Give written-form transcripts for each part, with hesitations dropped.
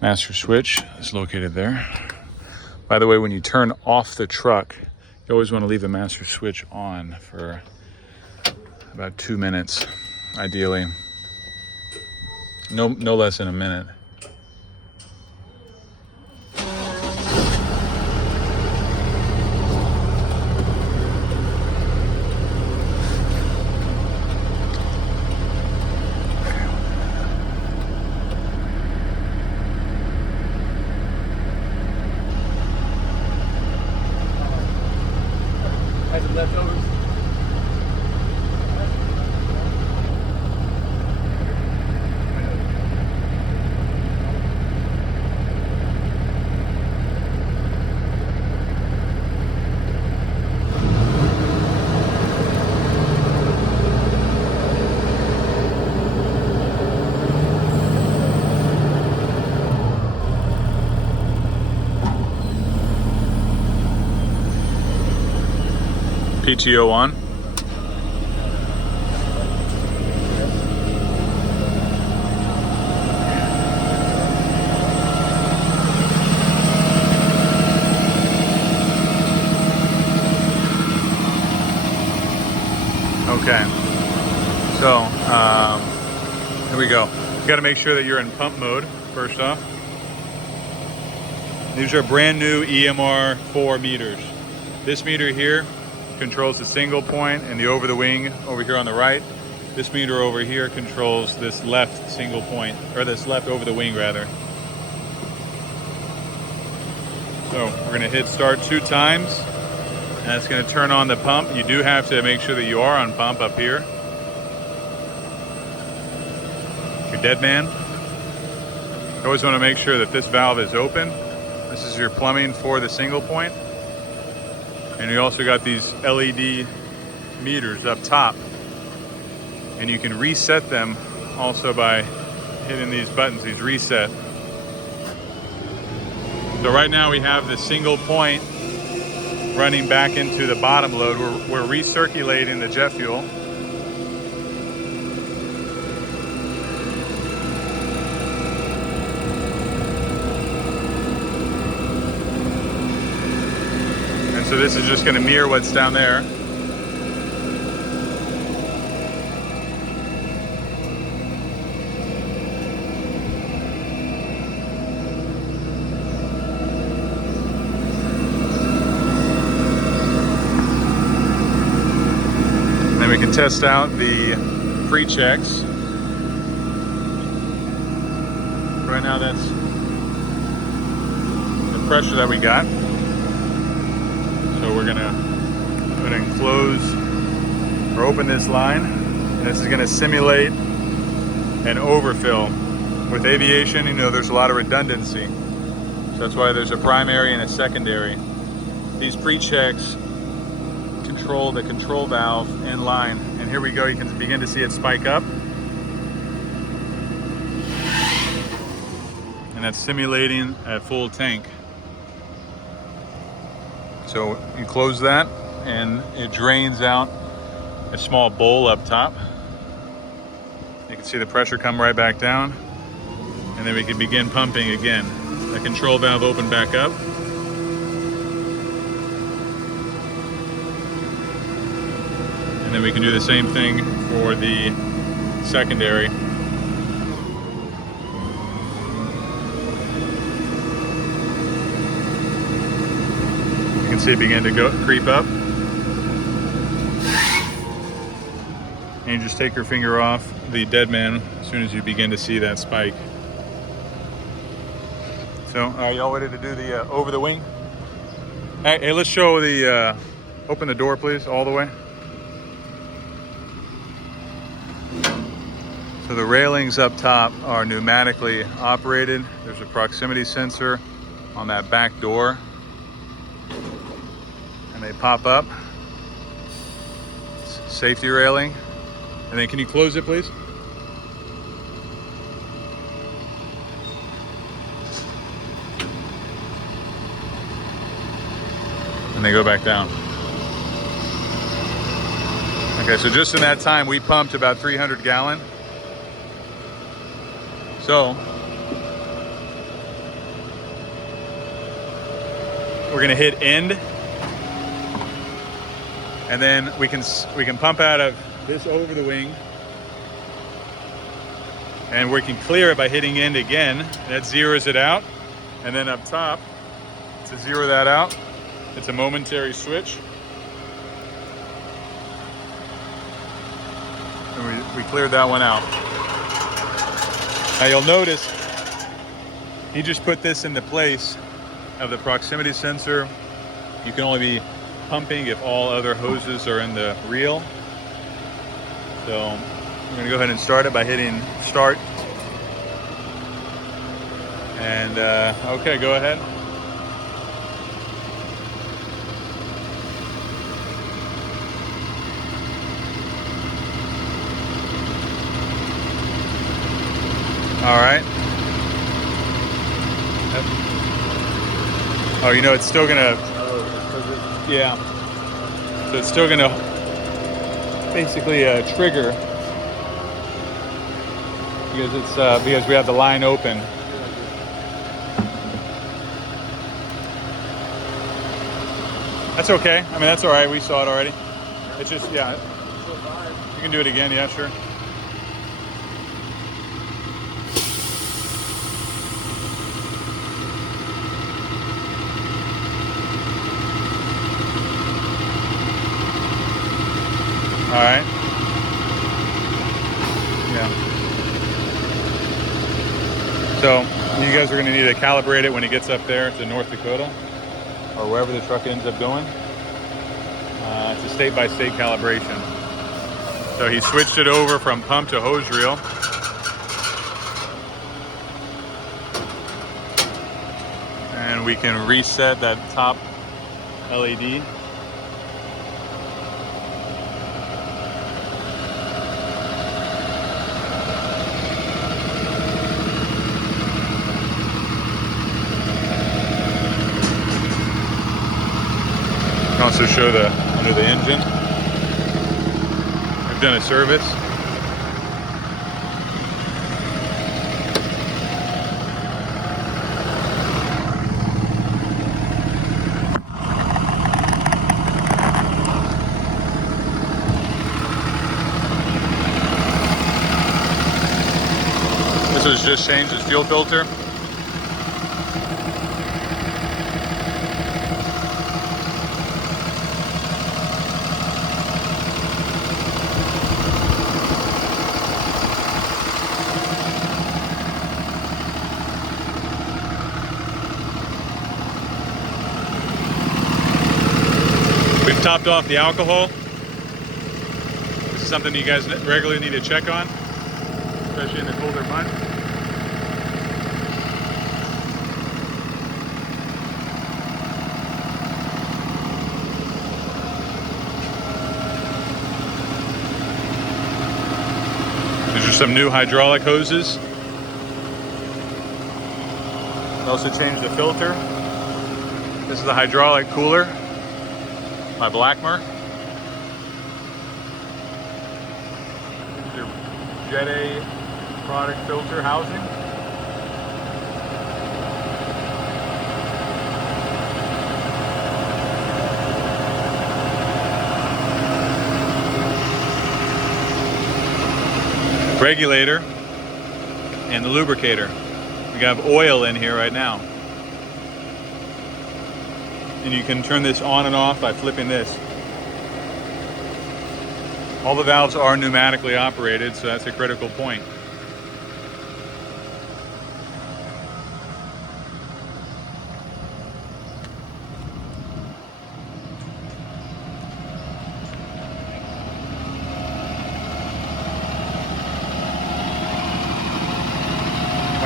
Master switch is located there. By the way, when you turn off the truck, you always want to leave the master switch on for about 2 minutes, ideally. No less than a minute. Has some leftovers? PTO on. Okay, so here we go. You got to make sure that you're in pump mode first off. These are brand new EMR 4 meters. This meter here controls the single point and the over the wing over here on the right. This meter over here controls this left single point, or this left over the wing rather. So we're gonna hit start 2 times, and that's gonna turn on the pump. You do have to make sure that you are on pump up here. Your dead man. You always wanna make sure that this valve is open. This is your plumbing for the single point. And you also got these LED meters up top. And you can reset them also by hitting these buttons, these reset. So right now we have the single point running back into the bottom load. We're recirculating the jet fuel. So this is just going to mirror what's down there. And then we can test out the pre-checks. Right now that's the pressure that we got. So we're gonna go ahead and close or open this line. And this is gonna simulate an overfill. With aviation, you know, there's a lot of redundancy. So that's why there's a primary and a secondary. These pre-checks control the control valve in line. And here we go, you can begin to see it spike up. And that's simulating a full tank. So you close that and it drains out a small bowl up top. You can see the pressure come right back down, and then we can begin pumping again. The control valve opened back up. And then we can do the same thing for the secondary. See it begin to creep up. And you just take your finger off the dead man as soon as you begin to see that spike. So are y'all ready to do the over the wing? Hey, let's show the, open the door please, all the way. So the railings up top are pneumatically operated. There's a proximity sensor on that back door. And they pop up. Safety railing. And then can you close it, please? And they go back down. Okay, so just in that time, we pumped about 300 gallon. So we're gonna hit end, and then we can pump out of this over the wing, and we can clear it by hitting end again. That zeroes it out, and then up top to zero that out, it's a momentary switch, and we cleared that one out. Now you'll notice he just put this into place of the proximity sensor. You can only be pumping if all other hoses are in the reel. So I'm gonna go ahead and start it by hitting start. And okay, go ahead. All right. Oh, you know, it's still gonna, yeah. So it's still gonna basically trigger because it's because we have the line open. That's okay. I mean, that's all right. We saw it already. It's just, yeah. You can do it again. Yeah, sure. All right. Yeah. So you guys are going to need to calibrate it when it gets up there to North Dakota or wherever the truck ends up going. It's a state-by-state calibration. So he switched it over from pump to hose reel. And we can reset that top LED. Also show the under the engine. I've done a service. This was just changed his fuel filter. We've topped off the alcohol. This is something you guys regularly need to check on, especially in the colder months. These are some new hydraulic hoses. Also changed the filter. This is the hydraulic cooler by Blackmer. This is your Jet A product filter housing. Regulator and the lubricator. We have oil in here right now. And you can turn this on and off by flipping this. All the valves are pneumatically operated, so that's a critical point.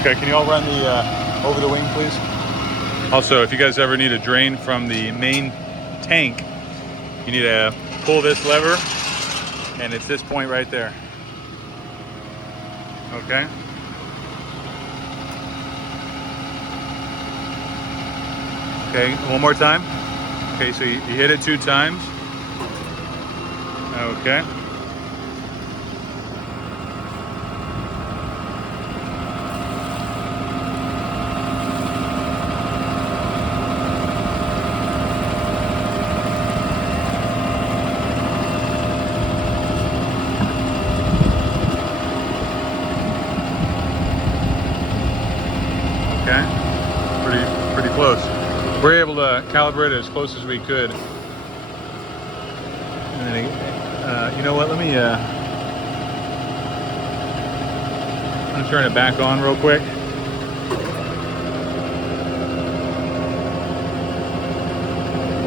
Okay, can you all run the over the wing, please? Also, if you guys ever need a drain from the main tank, you need to pull this lever, and it's this point right there. Okay? Okay, one more time. Okay, so you hit it 2 times. Okay. pretty close. We're able to calibrate it as close as we could. And then, you know what? Let me. I'm gonna turn it back on real quick.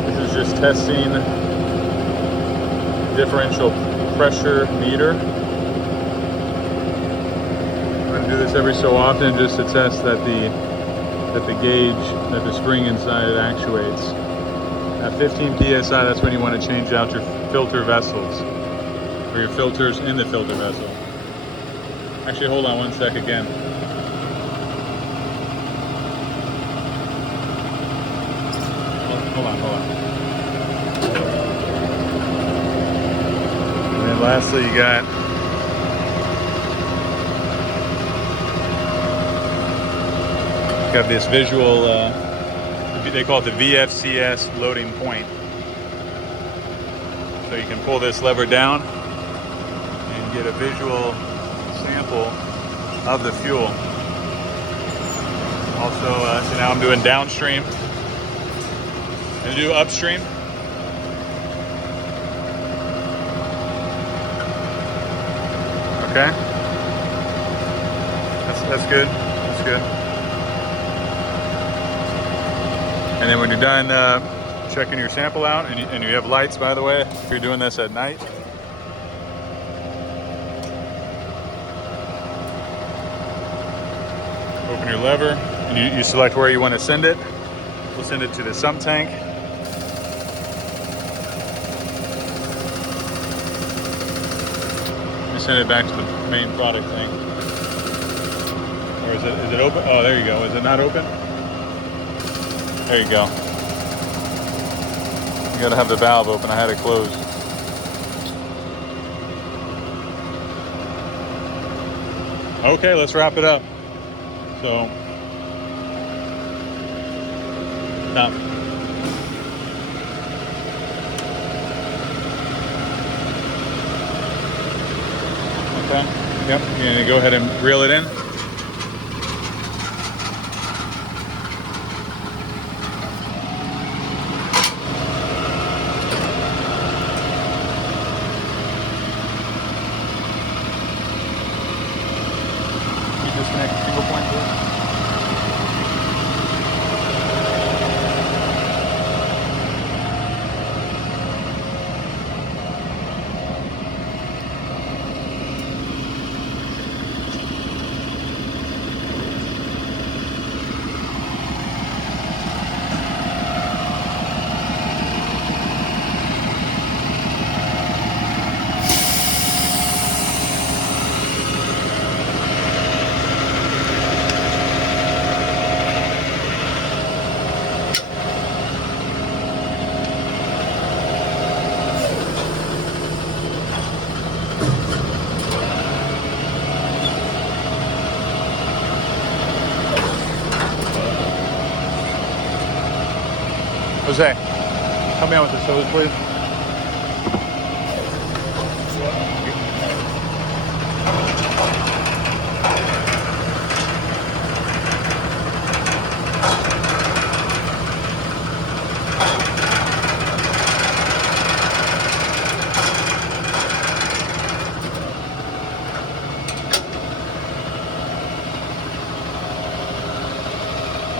This is just testing differential pressure meter. I'm gonna do this every so often just to test that the gauge, that the spring inside it actuates. At 15 psi, that's when you want to change out your filter vessels, or your filters in the filter vessel. Actually, hold on one sec again. Hold on. And then lastly, you got this visual, they call it the VFCS loading point. So you can pull this lever down and get a visual sample of the fuel. Also, so now I'm doing downstream. I'm gonna do upstream. Okay. That's good. That's good. And then when you're done checking your sample out, and you have lights, by the way, if you're doing this at night. Open your lever, and you select where you want to send it. We'll send it to the sump tank. You send it back to the main product thing. Or is it open? Oh, there you go. Is it not open? There you go. You gotta have the valve open. I had it closed. Okay, let's wrap it up. So, now. Okay. Yep. You're gonna go ahead and reel it in. Disconnect the single point, please. Jose, help me out with this hose, please.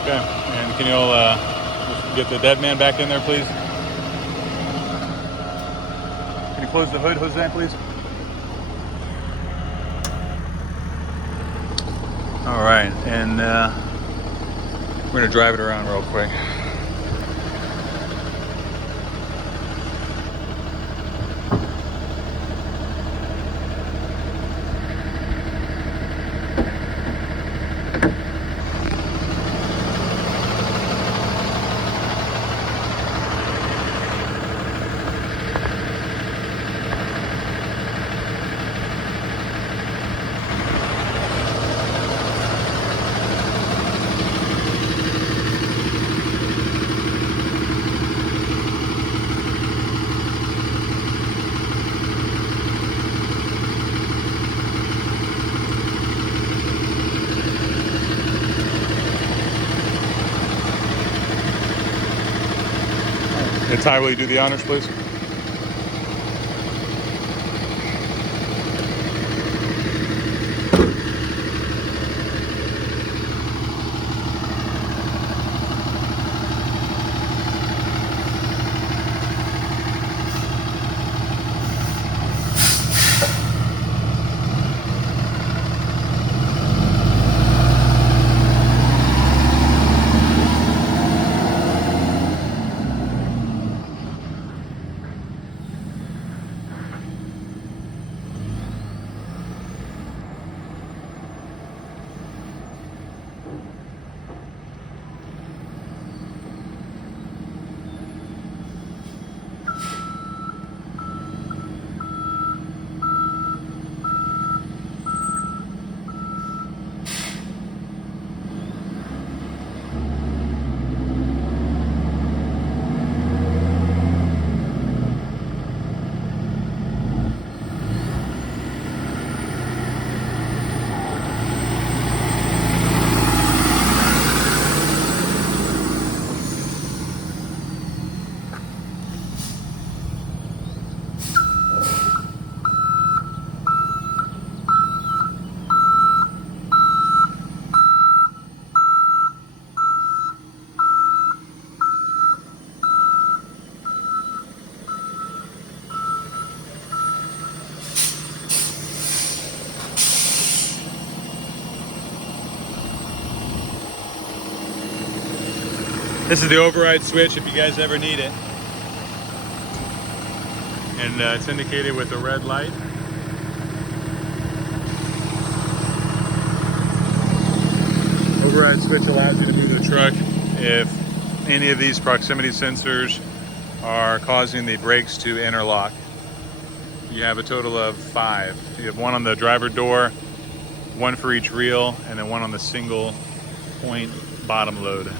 Okay, and can you all get the dead man back in there, please? Can you close the hood, Jose, please? All right, and we're gonna drive it around real quick. And Ty, will you do the honors, please? This is the override switch if you guys ever need it. And it's indicated with a red light. Override switch allows you to move the truck if any of these proximity sensors are causing the brakes to interlock. You have a total of 5. You have one on the driver door, one for each reel, and then one on the single point bottom load.